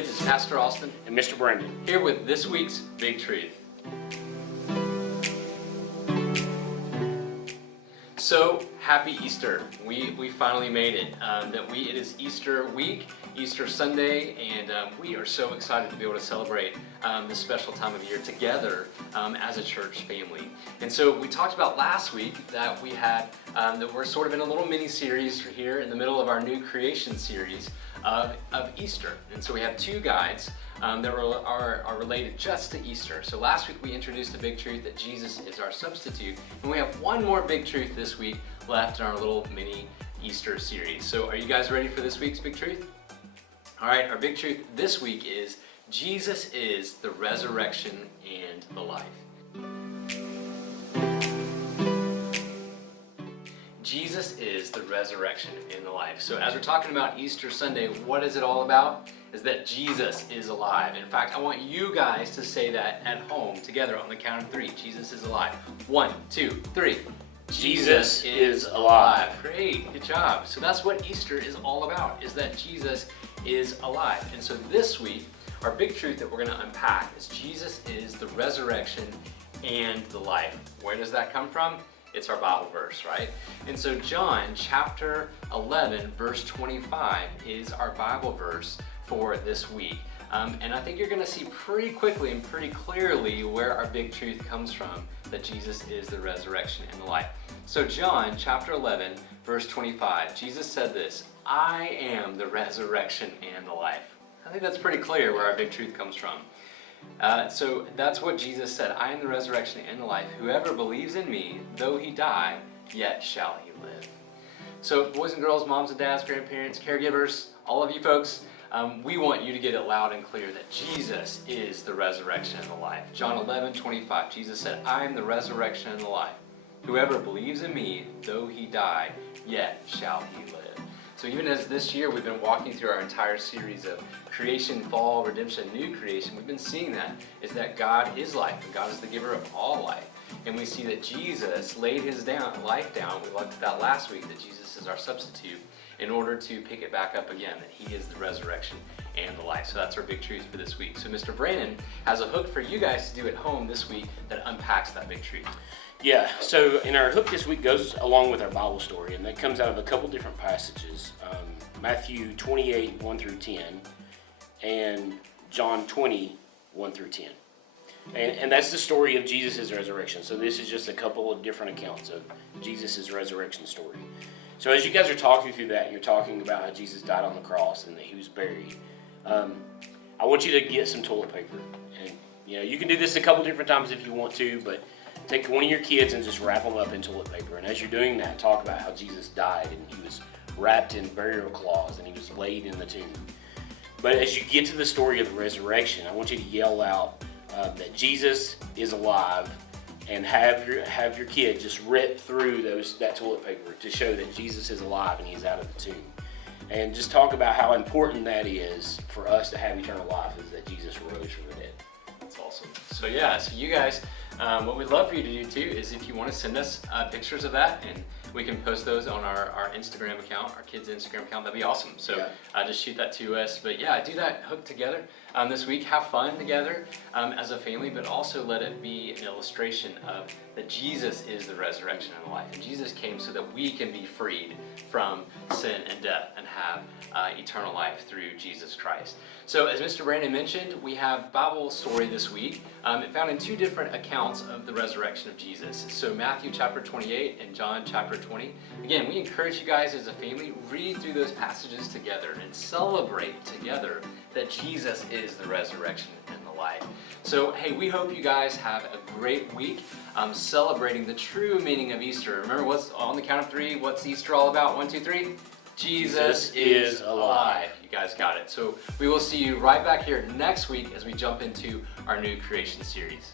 kids, it's Pastor Austin and Mr. Brandon here with this week's Big Truth. So happy Easter! We finally made it. It is Easter week, Easter Sunday, and we are so excited to be able to celebrate this special time of year together as a church family. And so we talked about last week that we had that we're sort of in a little mini series here in the middle of our new creation series of Easter. And so we have two guides that are related just to Easter. So last week we introduced the big truth that Jesus is our substitute, and we have one more big truth this week left in our little mini Easter series. So are you guys ready for this week's big truth? All right, our big truth this week is Jesus is the resurrection and the life. Jesus is the resurrection and the life. So as we're talking about Easter Sunday, what is it all about? Is that Jesus is alive. In fact, I want you guys to say that at home together on the count of three. Jesus is alive. 1, 2, 3. Jesus is alive. Great, good job. So that's what Easter is all about, is that Jesus is alive. And so this week, our big truth that we're going to unpack is Jesus is the resurrection and the life. Where does that come from? It's our Bible verse, right? And so John chapter 11, verse 25 is our Bible verse for this week. And I think you're going to see pretty quickly and pretty clearly where our big truth comes from, that Jesus is the resurrection and the life. So John chapter 11, verse 25, Jesus said this, "I am the resurrection and the life." I think that's pretty clear where our big truth comes from. So that's what Jesus said, "I am the resurrection and the life. Whoever believes in me, though he die, yet shall he live." So boys and girls, moms and dads, grandparents, caregivers, all of you folks, we want you to get it loud and clear that Jesus is the resurrection and the life. John 11:25, Jesus said, "I am the resurrection and the life. Whoever believes in me, though he die, yet shall he live." So even as this year we've been walking through our entire series of creation, fall, redemption, new creation, we've been seeing that is that God is life, and God is the giver of all life. And we see that Jesus laid his life down. We looked at that last week, that Jesus is our substitute, in order to pick it back up again, that he is the resurrection and the life. So that's our big truth for this week. So Mr. Brandon has a hook for you guys to do at home this week that unpacks that big truth. Yeah, so in our hook this week goes along with our Bible story, and that comes out of a couple different passages. Matthew 28, 1 through 10, and John 20, 1 through 10. And that's the story of Jesus' resurrection. So this is just a couple of different accounts of Jesus' resurrection story. So as you guys are talking through that, you're talking about how Jesus died on the cross and that he was buried. I want you to get some toilet paper. And you can do this a couple different times if you want to, but take one of your kids and just wrap them up in toilet paper. And as you're doing that, talk about how Jesus died and he was wrapped in burial cloths and he was laid in the tomb. But as you get to the story of the resurrection, I want you to yell out that Jesus is alive, and have your kid just rip through that toilet paper to show that Jesus is alive and he's out of the tomb. And just talk about how important that is for us to have eternal life, is that Jesus rose from the dead. That's awesome. So you guys, what we'd love for you to do too is if you want to send us pictures of that, and we can post those on our Instagram account, our kids' Instagram account. That'd be awesome. So just shoot that to us. But yeah, do that hook together this week. Have fun together as a family, but also let it be an illustration of that Jesus is the resurrection and the life. And Jesus came so that we can be freed from sin and death and have eternal life through Jesus Christ. So as Mr. Brandon mentioned, we have Bible story this week. It found in two different accounts of the resurrection of Jesus. So Matthew chapter 28 and John chapter 20. Again, we encourage you guys as a family, read through those passages together and celebrate together that Jesus is the resurrection and the life. So hey, we hope you guys have a great week celebrating the true meaning of Easter. Remember, what's on the count of three? What's Easter all about? 1, 2, 3. Jesus is alive. You guys got it. So we will see you right back here next week as we jump into our new creation series.